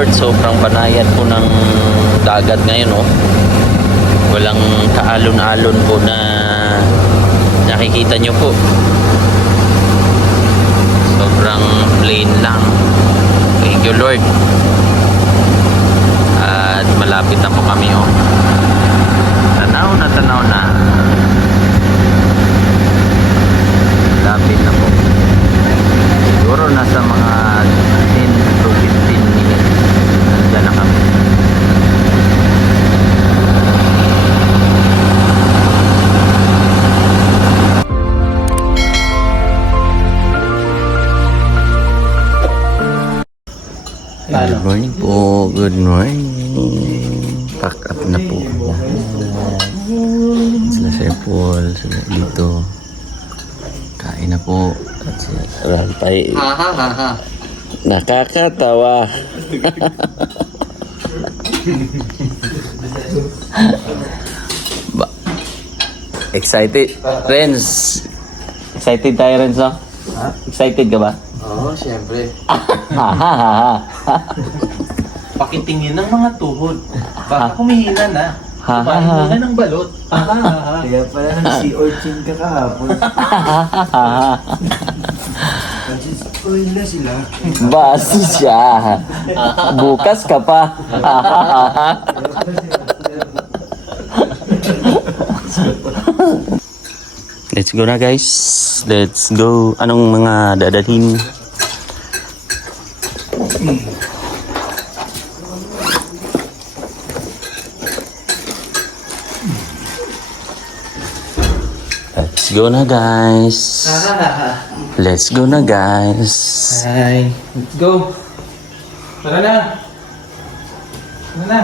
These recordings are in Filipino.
Lord, sobrang banayad po ng dagat ngayon, oh. Walang kaalon-alon po na nakikita nyo po. Sobrang plain lang. Thank you, Lord. At malapit na po kami, oh. Tanaw na, tanaw na. Malapit na po. Siguro nasa mga 10 to 15 minutes. Nandiyan na kami. Good morning po. Good morning. Pack up na po. Sila Sir Paul. Sila dito. Kain na po. At si Rampay. Nakakatawa. Excited? Renz. Excited tayo, Renz, no? Excited ka ba? Oo, siyempre. Pakitingin ng mga tuhod. Baka humihina na. Kumain muna ng balot. Kaya pala nag-sea urchin ka kahapon. Uy, na sila. Basi siya. Bukas ka pa. Let's go na, guys. Let's go. Anong mga dadalhin? Let's go na, guys. Let's go na, guys. Hi. Let's go. Tara na. Tara na.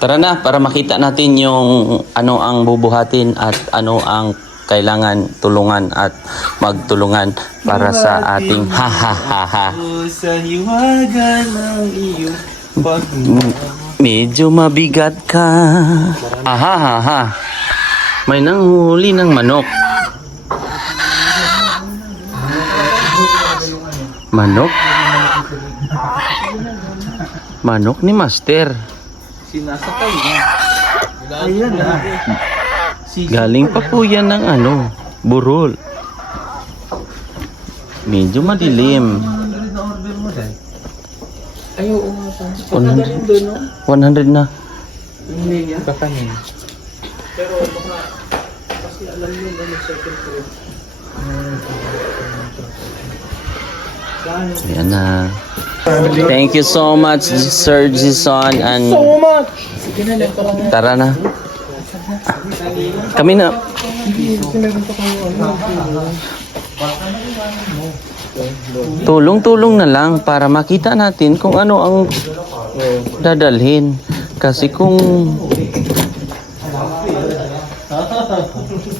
Tara na, para makita natin yung ano ang bubuhatin at ano ang kailangan tulungan at magtulungan para sa ating ha. Sa hiwaga ng iyong Medyo mabigat ka. Ha. May nanghuli ng manok. Manok? Manok ni Master. sinasakay niya. Ayan na. Galing pa po yan ng ano, burol. Medyo madilim. 100 na order mo dahil. Ay, oo nga pa. 100. Doon, no? 100 na. Hindi yan. Kakanin. Pero baka, kasi alam nyo na yung second trip. Ayan na. Thank you so much, Sir Jason. And So much! tara na. Kami na. Tulong-tulong na lang para makita natin kung ano ang dadalhin. Kasi kung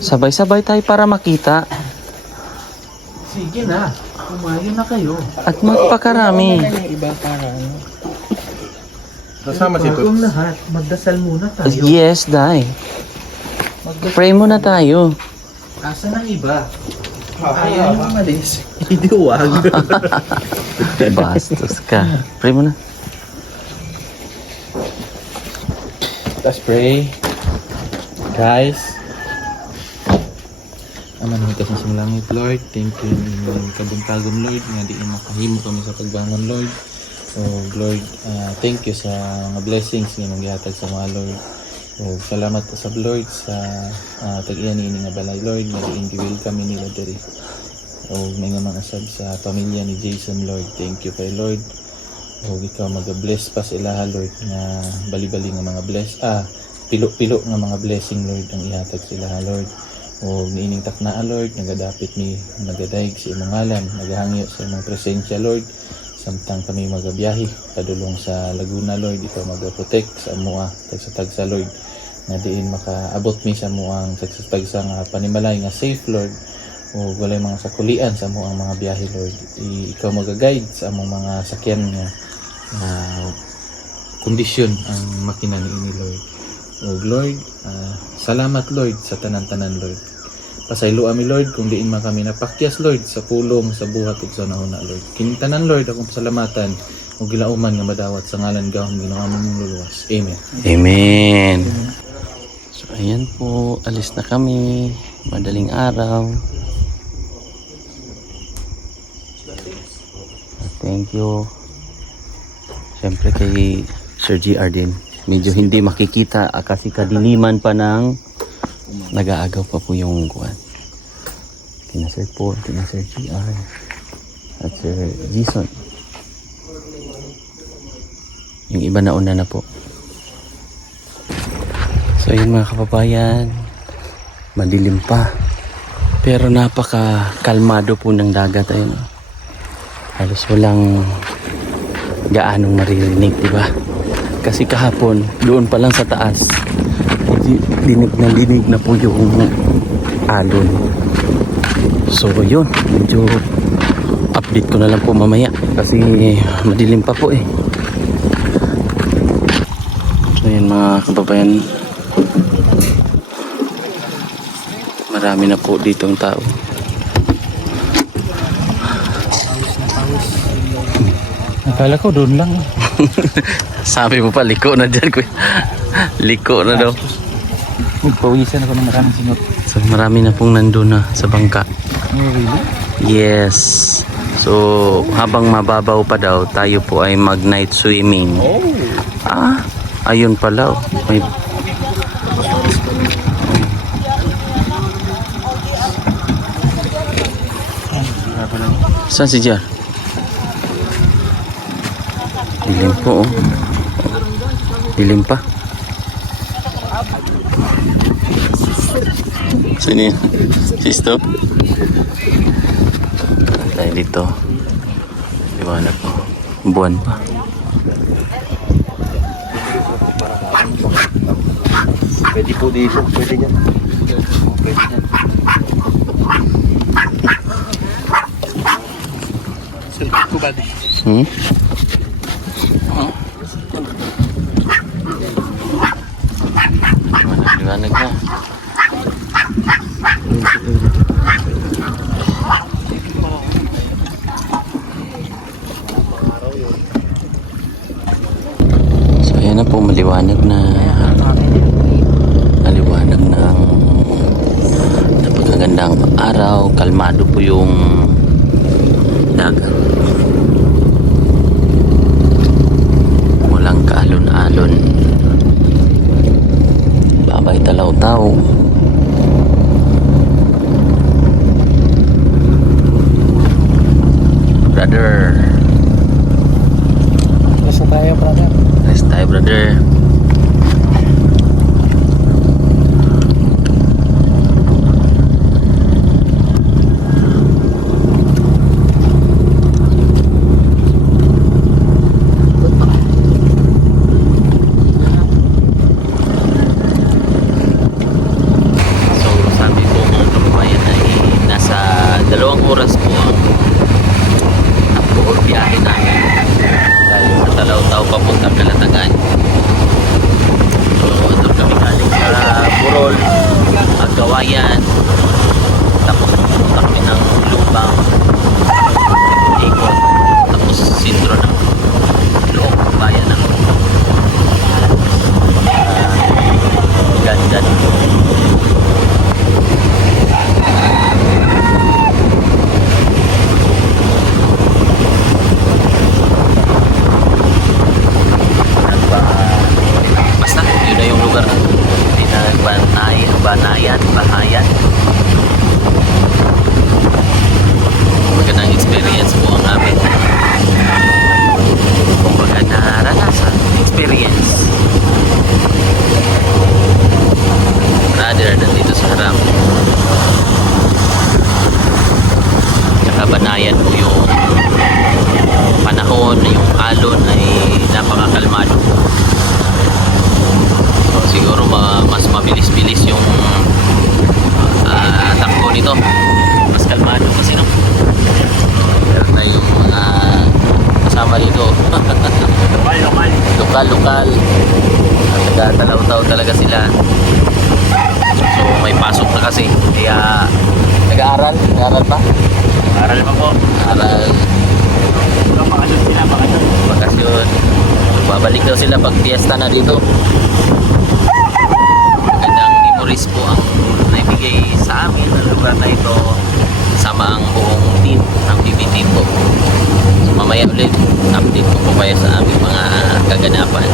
sabay-sabay tayo para makita Sige na. Kumain na kayo. at magpakarami. Iba para ano. Kasama si Bago ang lahat, magdasal muna tayo. Yes, Day. Pray muna tayo. Asa ng iba? Ayaw nyo umalis. Hindi wag. Bastos ka. Pray muna. Let's pray. Guys. Aman mo kasi sa langit, Lord. Thank you kabuntagom, Lord. Nga di makahimo kami sa pagbangon, Lord. So, Lord, thank you sa mga blessings nga maghihatag sa mga Lord. So, salamat sa Lord sa tag-iyan ni nga balay, Lord. Nag-individual kami nila diri. O may nga mga asab sa pamilya ni Jason, Lord. Thank you kay Lord. O ikaw mag-bless pa sila, Lord, nga bali-bali nga mga pilo-pilo nga mga blessing, Lord, ang ihatag sila, Lord. O niining taknaa, Lord, nagadapit mi nagadaig sa imong ngalan, naghangyo sa imong presensya, Lord. Samtang kami magabiyahe padulong sa Laguna, Lord, ikaw mag-protect sa amoa tagsa-tagsa, Lord, na diin makaabot mi sa amoang tagsa-tagsa nga panimalay nga safe, Lord. O walay mga sakulian sa amoang mga biyahe, Lord. Ikaw mag-guide sa among mga sakyan nga kondisyon ang makina ni Lord. O Lord, salamat, Lord, sa tanan-tanan, Lord. Pasaylo ami Lord kung diin man kami napakyas Lord sa pulong sa buhat ug sa nauna Lord. Kinitanan Lord akong pasalamatan ug gilauman nga madawat sa ngalan gahom Ginoo among luluwas. Amen. Amen. So ayan po, alis na kami. Madaling araw. Thank you. Siyempre kay Sir GR din. Medyo hindi makikita kasi kadiliman pa ng nag-aagaw pa po yung kuwan. Kina Sir Paul, kina Sir GR at Sir Jason. Yung iba nauna na po. So yun mga kababayan, madilim pa. Pero napaka kalmado po ng dagat ayun. Halos walang gaanong maririnig, di ba? Kasi kahapon, doon pa lang sa taas, dinig na po yung alon. So yun, medyo update ko na lang po mamaya kasi madilim pa po eh. So yun mga kababayan, marami na po ditong tao. Akala ko doon lang. Sabi mo pa, liko na dyan kuya. Liko na daw. Magpawisan ako ng maraming sinot. So marami na pong nandun na sa bangka. Oh, really? Yes. So habang mababaw pa daw, tayo po ay mag night swimming. Oh. Ah, ayun pala. May... Saan si Jar? Dilim po oh. Dilim pa. Sini, sisto. Tayo dito. Liwanag po. Buwan pa. Pwede po dito, pwede dyan. Pwede dyan. Hmm? Liwanag na. So ayan na po, maliwanag na. Maliwanag na ang napakagandang araw. Kalmado po yung dagat. Walang kaalon-alon. Babay talaw-taw. Brother. Basta tayo, brother. Rest tayo, brother. Oras po ang buong biyahe namin galing sa Talaw-Taw papuntang Kalatagan. So doon kami galing sa Burol, Agawayan, tapos pupunta kami ng Lubang, Ikot, tapos sentro ng loob ng bayan ng ganda dito. Basta yun na yung lugar. Bahayan. Magandang experience po ang amin. Kumbaga naranasan experience. Rather than dito sa harap. Tsaka Banayan po yung panahon, yung alon ay napakakalmado. So, siguro mas mabilis-bilis yung takbo nito. Mas kalmado kasi no. Meron na yung mga kasama dito. Lokal. Talaw-taw talaga sila. So may pasok na kasi. Kaya Nag-aaral? Nag-aaral pa? Aral pa po. Aral. Bakasyon sila, bakasyon. Bakasyon. Babalik daw sila pag fiesta na dito. Magandang memories po ang naibigay sa amin ang lugar na ito sama ang buong team ng BB team po. So mamaya ulit update ko po kayo sa aming mga kaganapan.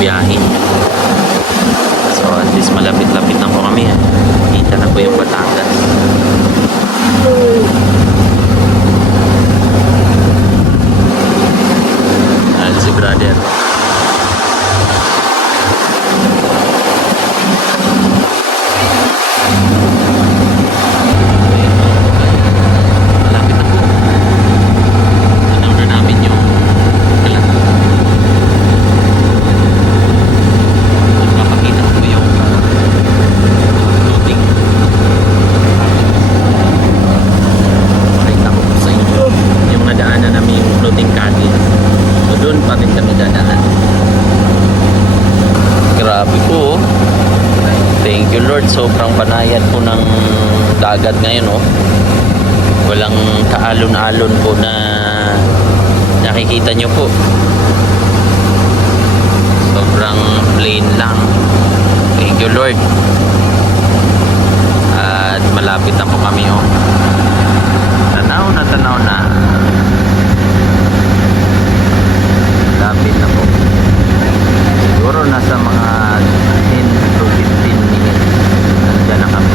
biyahe. So at least malapit-lapit na po kami. Kita na po yung Batangas. Ayan si brother. Malapit na po. Nanonood namin yung kalat. Papakita ko yung floating. Pakita ko po sa inyo yung nadaanan namin yung floating cabin. So doon pa rin kami dadaan. Grabe po. Thank you Lord. Sobrang banayad po ng dagat ngayon oh. Walang kaalon-alon po na nakikita nyo po. Sobrang plain lang. Thank you Lord. At malapit na po kami oh. Tanaw na tanaw na. Malapit na po. Siguro nasa mga 10 to 15 minutes. Nandiyan na kami.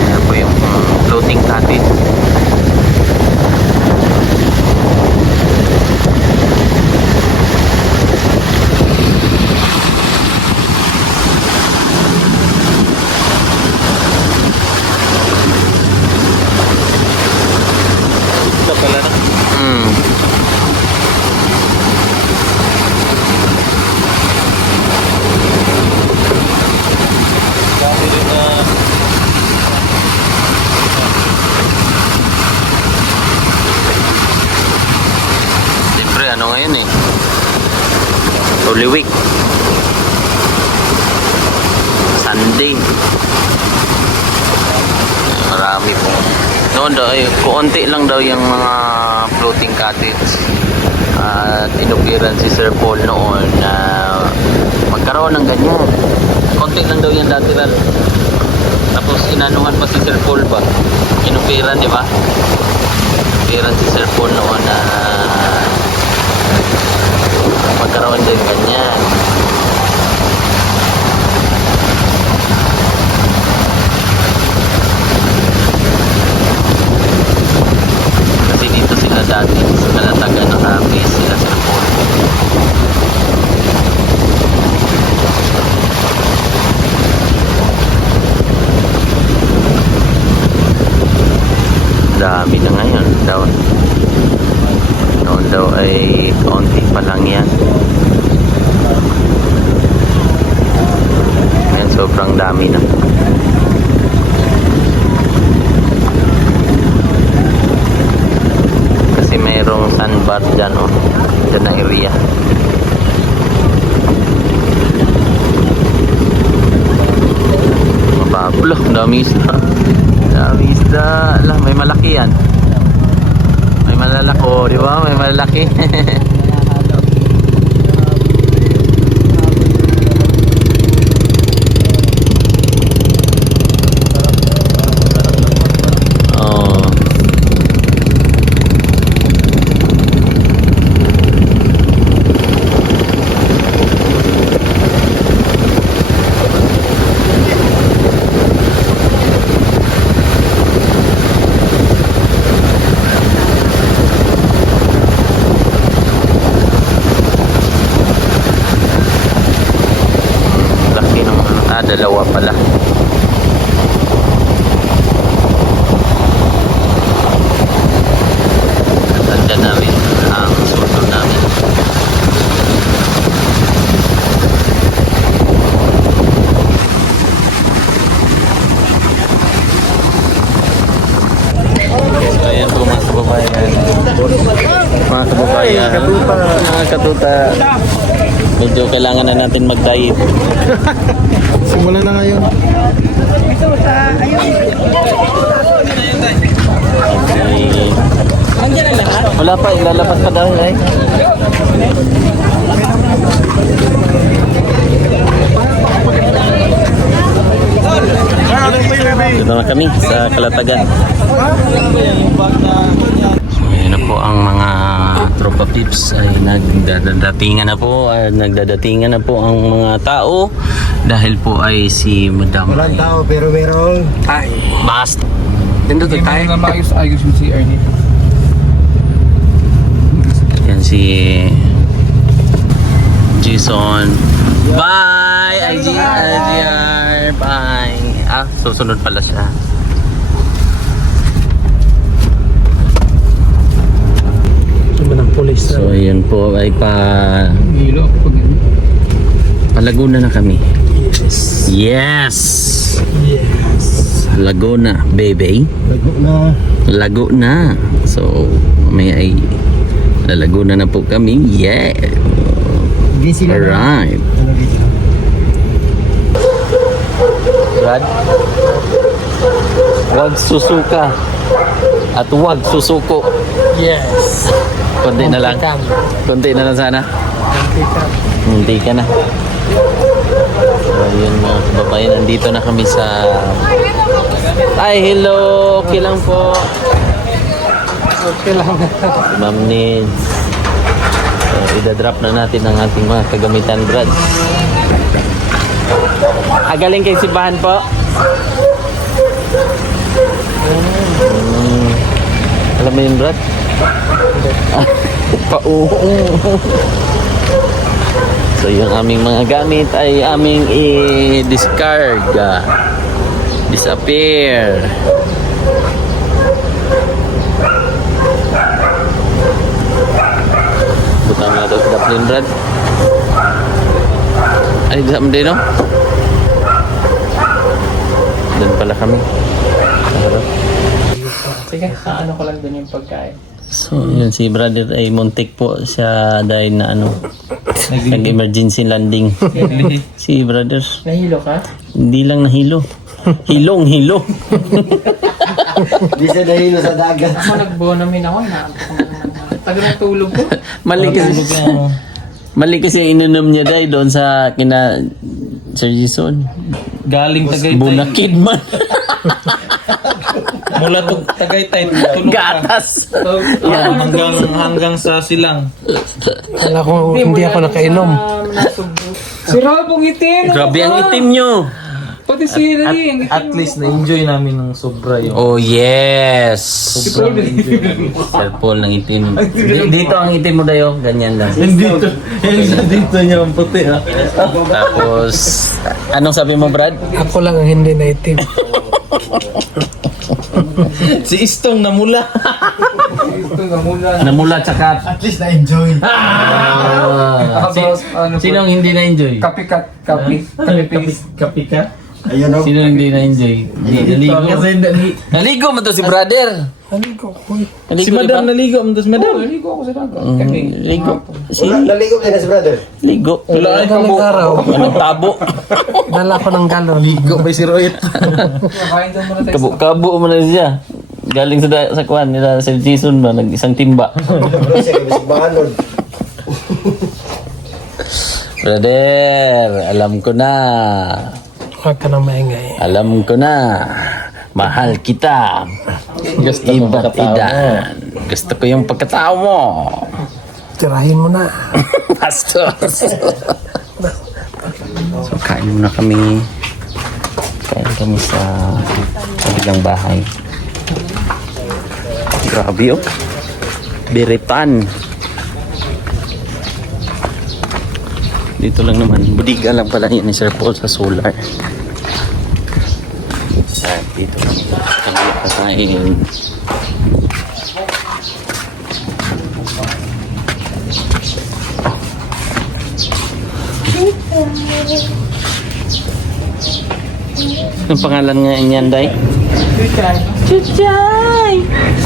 Ayan po yung floating cabin. Ito pala na. Dami rin na Siyempre ano ngayon eh. Holy Week. Sunday. Marami po. Noon daw ay kuunti lang daw yung mga floating cottage. At inupiran si Sir Paul noon na magkaroon ng ganyan. Konti lang daw yan dati ral. Tapos inanuhan pa si Sir Paul ba? Inupiran, di ba? Inupiran si Sir Paul noon na magkaroon din ganyan. Kasi dito sila dati sa Kalatagan naka-base sila Sir Paul. Dami na ngayon daw. Noon daw ay kaunti pa lang yan. Ngayon sobrang dami na. Kasi mayroong sandbar dyan, oh. Dyan na area. Mabablo, dami isda. Dami isda. Alam, may malaki yan. May malalako, di ba? May malalaki. Oh. Laki ng dalawa pala. Nandyan na rin ang susunod namin. So ayan po mga kababayan. Mga kababayan. Mga katuta. Medyo kailangan na natin mag-diet. Simulan na ngayon. Okay. Wala pa, ilalabas pa daw eh. Dito na kami sa Kalatagan. So yun na po ang mga tropa pips ay nagdadatingan na po ang mga tao dahil po ay si Madam Walang tao pero merong ay. Basta tindot tayo na maayos-ayos yung CR niya. yan si Jason. Bye IGR. Bye. Susunod pala siya. So yun po ay Hilo ako pag Laguna na kami. Yes. Laguna, baby. Laguna. So may ay Laguna na po kami. Yeah. Alright. Brad, wag susuka at wag susuko. Yes. Konti na lang. Konti na lang sana. Hindi ka na. So yun mga kababayan, nandito na kami sa... Ay, hello! Okay lang po. Okay lang. Ma'am Nids. So, idadrop na natin ang ating mga kagamitan, Brad. Galing kay Sibahan po. Alam mo yun, Brad? So yung aming mga gamit ay aming i-discard. Disappear. Butang na ito sa daplin, Brad. Ay, di din, no? Doon pala kami. sige, ano ko lang din yung pagkain. So, yun si brother ay muntik po siya dahil na ano, nag-emergency landing. Si brother. Nahilo ka? Hindi lang nahilo. Hilong, hilo. Di siya nahilo sa dagat. Ako nagbonamin ako, inaantok ko naman. Tagal ng tulog ko. Mali kasi ininom niya dahil doon sa kina Sir Jason. Galing Tagaytay. Bunakid man. Mula to Tagaytay. Tulog ka. Gatas. Hanggang sa silang. Kala ko hindi ako nakainom. Si Robong itim. Grabe ang itim nyo. Pati si Ring. At least na-enjoy namin ng sobra yung Oh yes. sobrang na-enjoy namin. Sir Paul ng itim. Dito ang itim mo dayo. Ganyan lang. Dito niya ang puti ha. Tapos, anong sabi mo Brad? Ako lang ang hindi na itim. Si Istong namula. Namula tsaka. At least na-enjoy. Sino ang hindi na-enjoy? Kapikat. Kapi. Kapi ka? Ayun o. Sino ang hindi na-enjoy? Naligo. Naligo man to si brother. Ano ko? Naligo, Si Madam naligo. Tapos Madam. Naligo ako sa dagat. Naligo. Si Naligo ka na si brother. Ligo. Wala ay Madaling araw, Nagtabo. dala ko ng galon. Ligo ba si Royet? Kain daw muna tayo. Kabo mo na siya. Galing sa kwan nila Sir Jason ba nag-isang timba. Kasi kami sa banod. Brother, alam ko na. Huwag ka nang maingay. Alam ko na. Mahal kita. Gusto mo Iba't pagkatao mo. idan. Gusto ko yung pagkatao mo. Tirahin mo na. Bastos. So, kain muna kami. Kain kami sa kabilang bahay. Grabe oh. Biritan. Dito lang naman. Budiga lang pala yun ni Sir Paul sa solar. Dito lang kami kakain. Anong pangalan nga niyan, Day? Chuchay! Chuchay!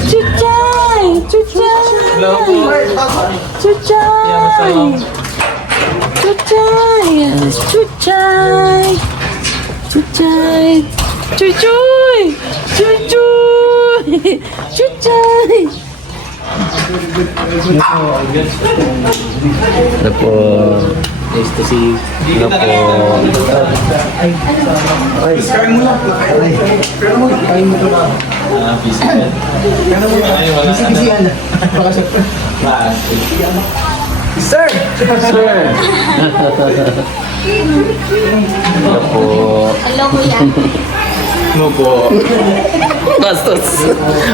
Chuchay! Chuchay! Chuchay! Chuchay! Chuchay! Chuchay! Chuchay! Chuchay! Ito po. Nice to see. Ito po. Sir! Sir! Ito po. No po. Bastos.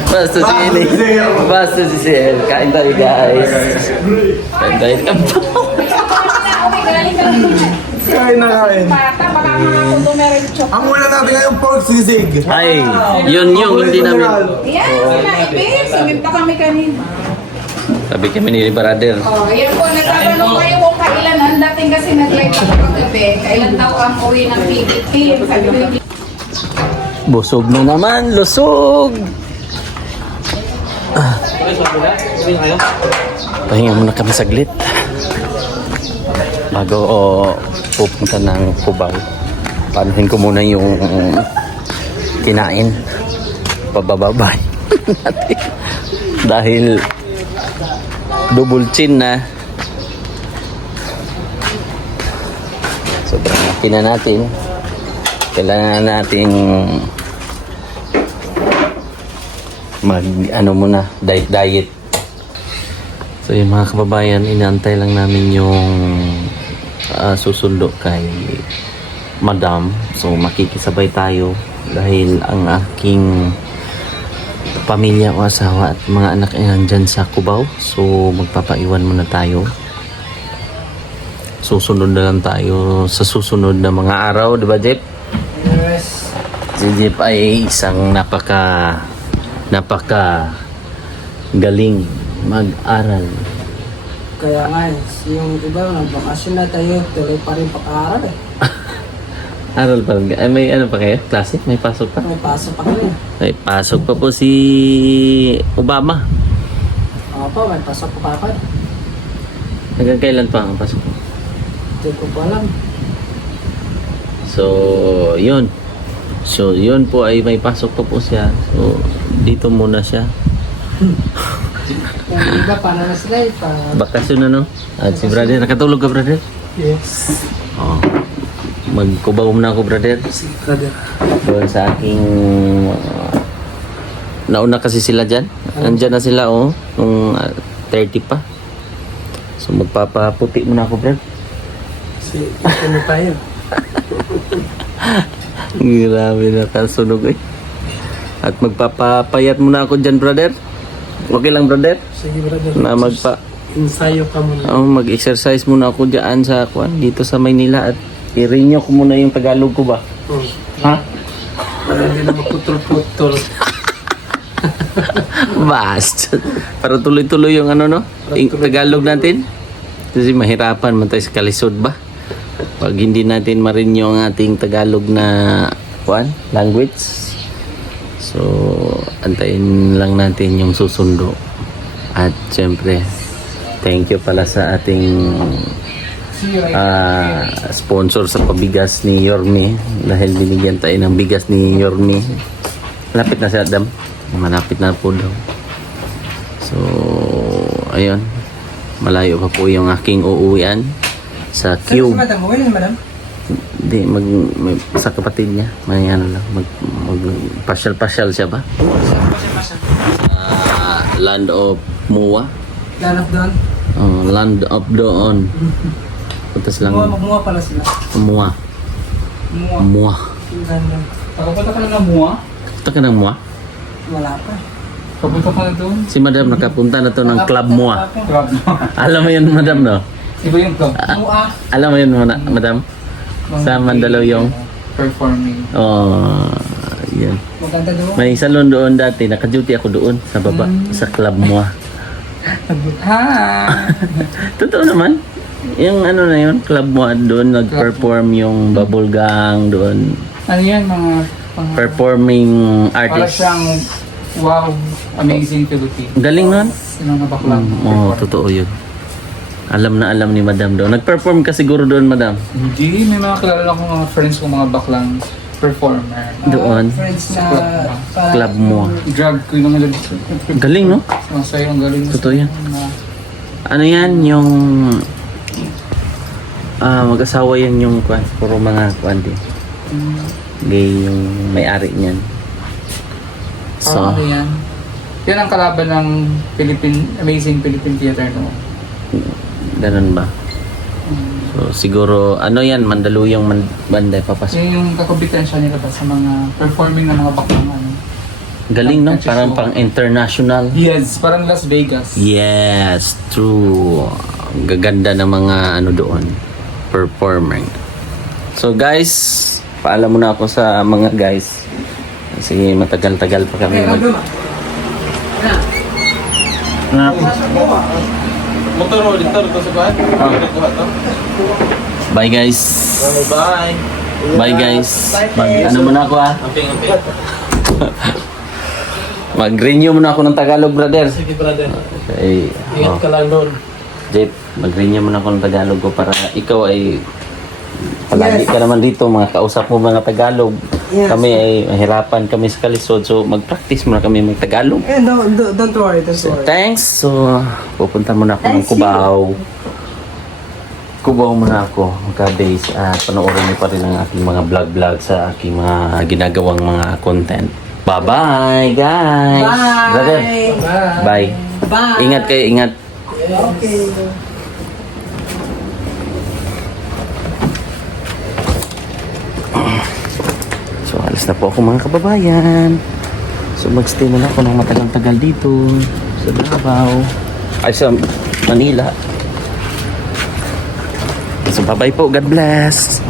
Bastos si Eli. Bastos si Sel. Kain tayo guys. Kain tayo. Kain na kain. Ang muna natin ngayong pork sisig. Ay, yun yung hindi namin. Yan, sinaibig. Sumip pa kami kanina. Sabi kami ni brother. Oh, yan po, nagtatanong kayo kung kailan ang dating kasi nag-live ako kagabi. Kailan daw ang uwi ng PBT. Sabi ko yung Busog na naman. Lusog. Pahinga muna kami saglit. Bago pupunta ng Cubao. Panuhin ko muna yung kinain. Pabababay natin. Dahil double chin na. Sobrang laki na natin. Kailangan nating diet. So yung mga kababayan, inaantay lang namin yung susundo kay Madam. So makikisabay tayo dahil ang aking pamilya o asawa at mga anak ay nandyan sa Cubao. So magpapaiwan muna tayo. Susunod na lang tayo sa susunod na mga araw, di ba Jeff? Yes. Si Jeff ay isang napaka galing mag-aral. Kaya nga, yung iba, nagbakasyon na tayo, tuloy pa rin pag-aaral eh. Aral pa rin. Ay, may ano pa kayo? Klase? May pasok pa? May pasok pa kami. May pasok pa po si Obama. Opo, may pasok pa pa. Hanggang kailan pa ang pasok? Hindi ko po alam. So, yun. So, yun po ay may pasok pa po siya. So, dito muna siya. Yung iba, paano na sila eh, Bakasyon na, no? At si brother, nakatulog ka, brother? Yes. Oo. Magkubaw na ako, brother. Brother. Doon sa aking... nauna kasi sila dyan. Andyan na sila, oh. Nung 30 pa. So, magpapaputi muna ako, brother. Si, ano tayo? Grabe na kasunog, eh. At magpapapayat muna ako dyan, brother. Okay lang, brother? Sige, brother. Na Ensayo ka muna. mag-exercise muna ako dyan sa kwan, dito sa Maynila at i-renew ko muna yung Tagalog ko ba? Ha? Para hindi na maputol-putol. Basta. Para tuloy-tuloy yung ano, no? Tagalog natin. Kasi mahirapan man tayo sa kalisod ba? Pag hindi natin ma-renew ang ating Tagalog na kwan, language. So, antayin lang natin yung susundo. At syempre, thank you pala sa ating sponsor sa pabigas ni Yorme. Dahil binigyan tayo ng bigas ni Yorme. Malapit na si Adam. Malapit na po daw. So, ayun. Malayo pa po yung aking uuwian sa Cube. Madam, okay na madam? Hindi, sa kapatid niya. May ano lang, pasyal-pasyal siya ba? Land of Mua. Lanap doon? Oh, land of doon. Puntas lang. Magmuha pala sila. Mua. Muha. Mua. Ganda. Nakapunta ka na ng Mua? Punta ka ng Mua? Wala pa. Kapunta ka na doon? Si Madam nakapunta na to ng Club Mua. Club Mua. Alam mo yun, Madam, no? Iba yung club. Muha. Alam mo yun, Madam? Sa Mandaluyong. Performing. Oh, yan. Maganda doon. May salon doon dati. Naka-duty ako doon sa baba. Sa Club Mua. Ha! Totoo naman. Yung ano na yun, Club Mua doon. Nag-perform yung Bubble Gang doon. Ano yan, mga Performing para artist. siyang wow, amazing Philippines. Galing nun. Sino na baklang? Oo, totoo yun. Alam na alam ni Madam doon. Nag-perform ka siguro doon, Madam. Hindi, may mga kilala akong mga friends kong mga baklang performer. Doon. Friends na Club Mua. Drag queen naman lang. Galing, no? Masaya, ang galing. Totoo yan. Ano yan, yung... mag-asawa yan yung kwan. Puro mga kwan din. Gay yung may-ari niyan. So, ano yan? Yan ang kalaban ng Amazing Philippine Theater, no? Ganun ba? So, siguro, ano yan, Mandaluyong banda, papasok. Yan yung kakompetensya nila ba sa mga performing ng mga baklang ano. Galing, no? Parang pang international. Yes, parang Las Vegas. Yes, true. Gaganda ng mga ano doon, performing. So guys, paalam muna ako sa mga guys. Kasi matagal-tagal pa kami Motor mo dito sa bahay? Bye guys. Bye. Bye guys. Ano muna ako Okay. Mag-renew muna ako ng Tagalog, brother. Sige, brother. Okay. Ingat ka lang doon. Jeep, mag-renew muna ako ng Tagalog ko para ikaw ay palagi ka naman dito, mga kausap mo mga Tagalog. Yes. Kami ay mahirapan kami sa kalisod, so mag-practice muna kami mag Tagalog. Eh, don't worry, don't worry. Thanks. So, pupunta muna ako ng Cubao. Cubao muna ako, magka-days. At panoorin niyo pa rin ang aking mga vlog-vlog sa aking mga ginagawang mga content. Bye-bye, guys! Bye! Brother, bye! Bye! Ingat kayo, ingat! Okay. So, alis na po ako mga kababayan. So, mag-stay muna ako ng matagal-tagal dito sa Davao. Ay, sa Manila. So, bye-bye po. God bless!